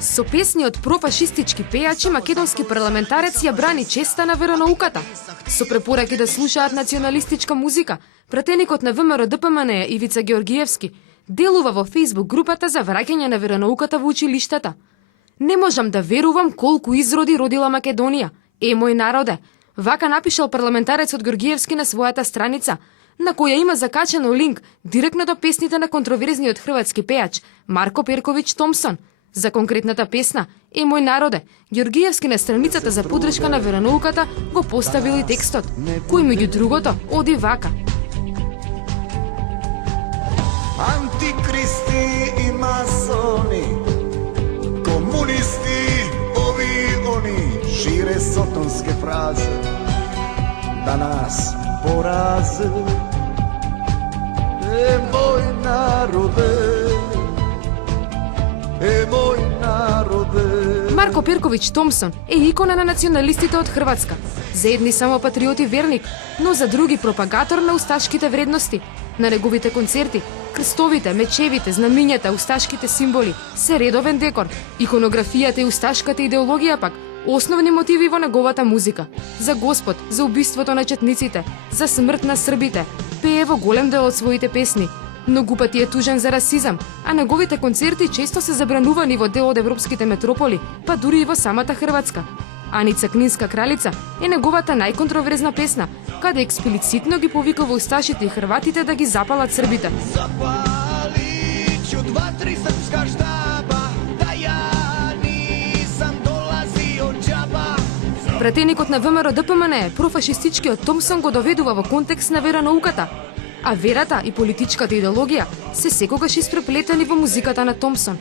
Со песни од профашистички пејачи, македонски парламентарец ја брани честа на веронауката. Со препораки да слушаат националистичка музика, пратеникот на ВМРО ДПМН Ивица Георгиевски делува во Facebook групата за враќање на веронауката во училиштата. Не можам да верувам колку изроди родила Македонија. Мој народе, вака напишал парламентарецот Георгиевски на својата страница, на која има закачено линк директно до песните на контроверзниот хрватски пејач Марко Перковиќ Томсон. За конкретната песна мој народе, Георгиевски на страницата за поддршка на веронауката го поставил и текстот, кој меѓу другото оди вака. Антикристи и масони, комунисти, ови они, шире сотонске фразе, да нас поразе. Мој народе, мој народе. Марко Перковиќ Томсон икона на националистите од Хрватска. За едни само патриот и верник, но за други пропагатор на усташките вредности. На неговите концерти, крстовите, мечевите, знамињата, усташките символи се редовен декор. Иконографијата и усташката идеологија пак основни мотиви во неговата музика. За Господ, за убиството на четниците, за смрт на србите, пее во голем дел од своите песни. Многу пати е тужен за расизам, а неговите концерти често се забранувани во дел од европските метрополи, па дури и во самата Хрватска. Аница Книнска кралица е неговата најконтроверзна песна, каде експлицитно ги повикува усташите и хрватите да ги запалат србите. Пратеникот на ВМРО ДПМН профашистичкиот Томсон го доведува во контекст на веронауката, а верата и политичката идеологија се секогаш испреплетени во музиката на Томсон.